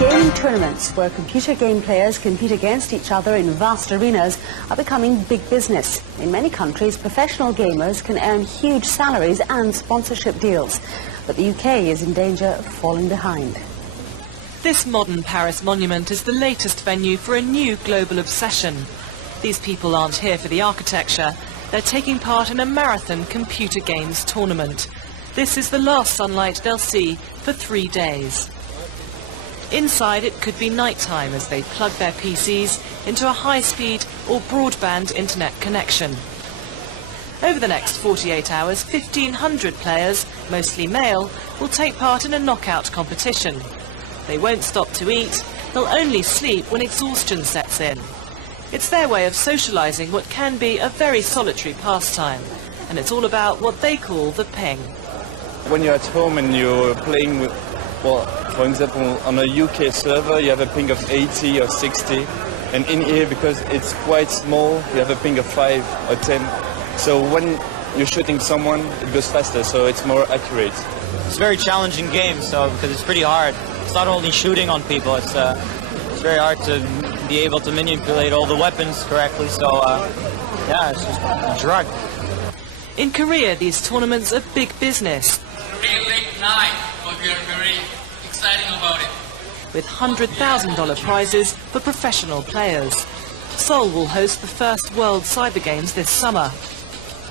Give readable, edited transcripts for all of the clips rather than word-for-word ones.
Gaming tournaments, where computer game players compete against each other in vast arenas, are becoming big business. In many countries, professional gamers can earn huge salaries and sponsorship deals. But the UK is in danger of falling behind. This modern Paris monument is the latest venue for a new global obsession. These people aren't here for the architecture. They're taking part in a marathon computer games tournament. This is the last sunlight they'll see for 3 days. Inside, it could be nighttime as they plug their PCs into a high-speed or broadband internet connection. Over the next 48 hours, 1,500 players, mostly male, will take part in a knockout competition. They won't stop to eat. They'll only sleep when exhaustion sets in. It's their way of socialising what can be a very solitary pastime. And it's all about what they call the ping. When you're at home and you're playing with, well, for example, on a UK server, you have a ping of 80 or 60. And in here, because it's quite small, you have a ping of 5 or 10. So when you're shooting someone, it goes faster, so it's more accurate. It's a very challenging game, because it's pretty hard. It's not only shooting on people, it's very hard to be able to manipulate all the weapons correctly. So, yeah, it's just a drug. In Korea, these tournaments are big business. Really late night, but we are very excited about it. With $100,000 prizes for professional players. Seoul will host the first World Cyber Games this summer.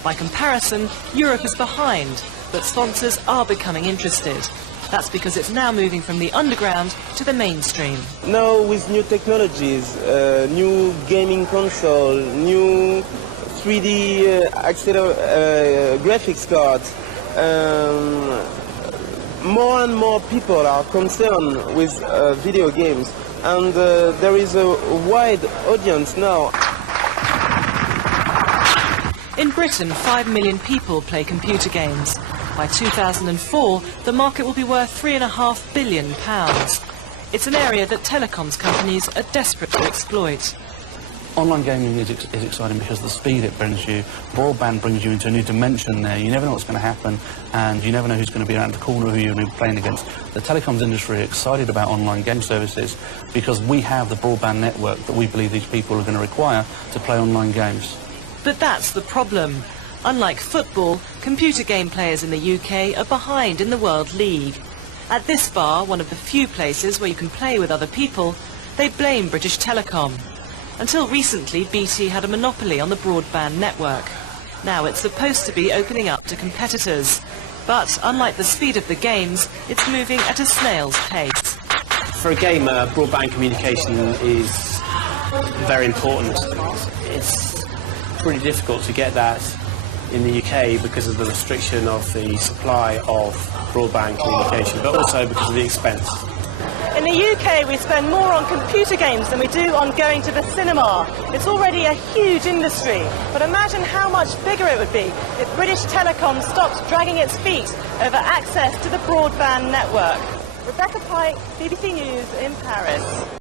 By comparison, Europe is behind, but sponsors are becoming interested. That's because it's now moving from the underground to the mainstream. Now with new technologies, new gaming console, new 3D graphics cards, more and more people are concerned with video games, and there is a wide audience now. In Britain, 5 million people play computer games. By 2004, the market will be worth £3.5 billion. It's an area that telecoms companies are desperate to exploit. Online gaming is exciting because of the speed it brings you. Broadband brings you into a new dimension there. You never know what's going to happen, and you never know who's going to be around the corner, who you're going to be playing against. The telecoms industry are excited about online game services because we have the broadband network that we believe these people are going to require to play online games. But that's the problem. Unlike football, computer game players in the UK are behind in the World League. At this bar, one of the few places where you can play with other people, they blame British Telecom. Until recently, BT had a monopoly on the broadband network. Now it's supposed to be opening up to competitors. But unlike the speed of the games, it's moving at a snail's pace. For a gamer, broadband communication is very important. It's pretty difficult to get that in the UK because of the restriction of the supply of broadband communication, but also because of the expense. In the UK, we spend more on computer games than we do on going to the cinema. It's already a huge industry, but imagine how much bigger it would be if British Telecom stopped dragging its feet over access to the broadband network. Rebecca Pike, BBC News in Paris.